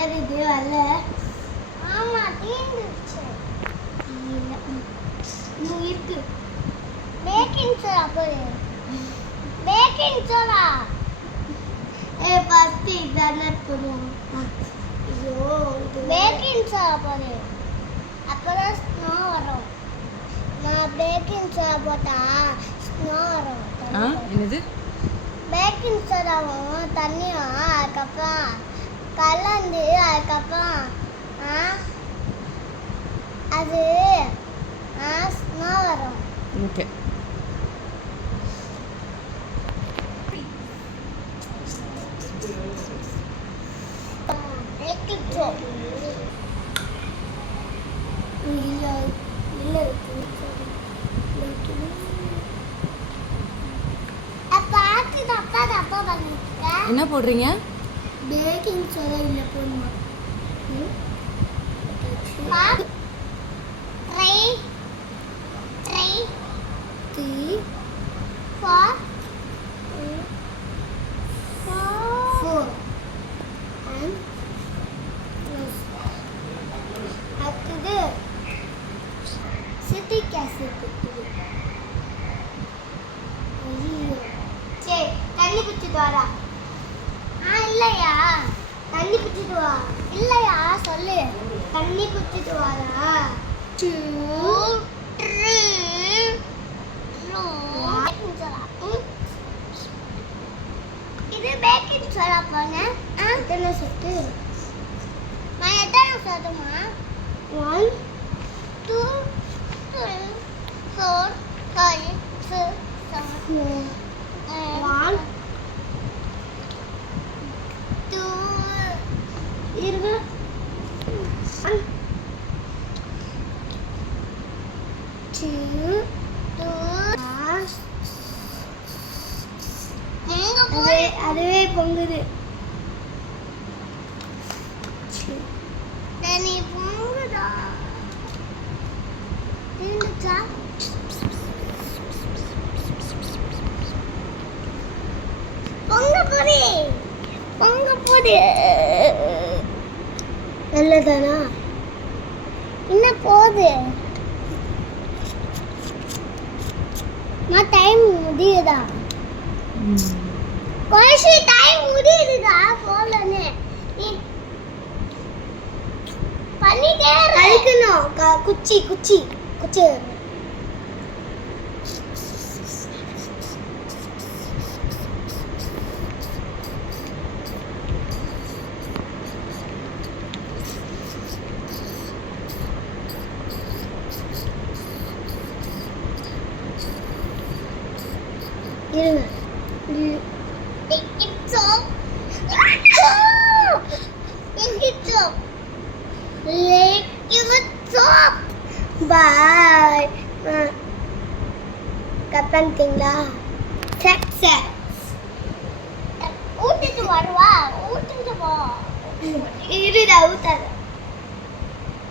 இது வரல. ஆமா தீந்துச்சு. இன்னும் இருக்கு. பேக்கிங் சோடா போடு. Baking soda. ஃபர்ஸ்ட் இதானே போடுவோம். ஐயோ இது பேக்கிங் சோடா போடு. அப்பதான் ஸ்னோ வரும். நான் பேக்கிங் சோடா போட்டா ஸ்னோ வரும். என்னது? பேக்கிங் சோடாவும் தண்ணியும் அதுக்கப்புறம் கலந்து அதுக்கப்புறம் அது ஸ்னோ வரும். ஓகே. பேக்கிங் சோடா இல்ல தப்பா பண்ணிருக்க. என்ன போடுறீங்க? பேக்கிங் சோடா இல்ல போடுமா? ட்ரை 3 4 4 and அடுத்தது சிட்ரிக் ஆசிட். சரி தண்ணி பிடிச்சிட்டு வாடா. இல்லையா தண்ணி பிடிச்சிட்டு வா. இல்லையா சொல்லு. தண்ணி பிடிச்சிட்டு வாடா. 2 3 இது பேக்கிங் சோடா போன. எத்தனை சொட்டு? நான் எத்தனை சொல்லட்டுமா? 1 2 3 4 5 6 7 1 2 இருங்க. 1 2 அதுவே பொங்குது. நீ பொங்குதா தீந்துச்சா? பொங்க போடு நல்லதானா? என்ன போகுது? டைம் முடியுதா? கோஷி டைம் முடியுதுடா போலனே. நீ பண்ணிட்டே இரு. கழிக்கணும். குச்சி குச்சி குச்சி இருங்க. பாய். கட் பண்ணிட்டீங்களா? ஊட்டிட்டு வருவா. ஊட்டிட்டு போ. இருடா ஊத்தாத.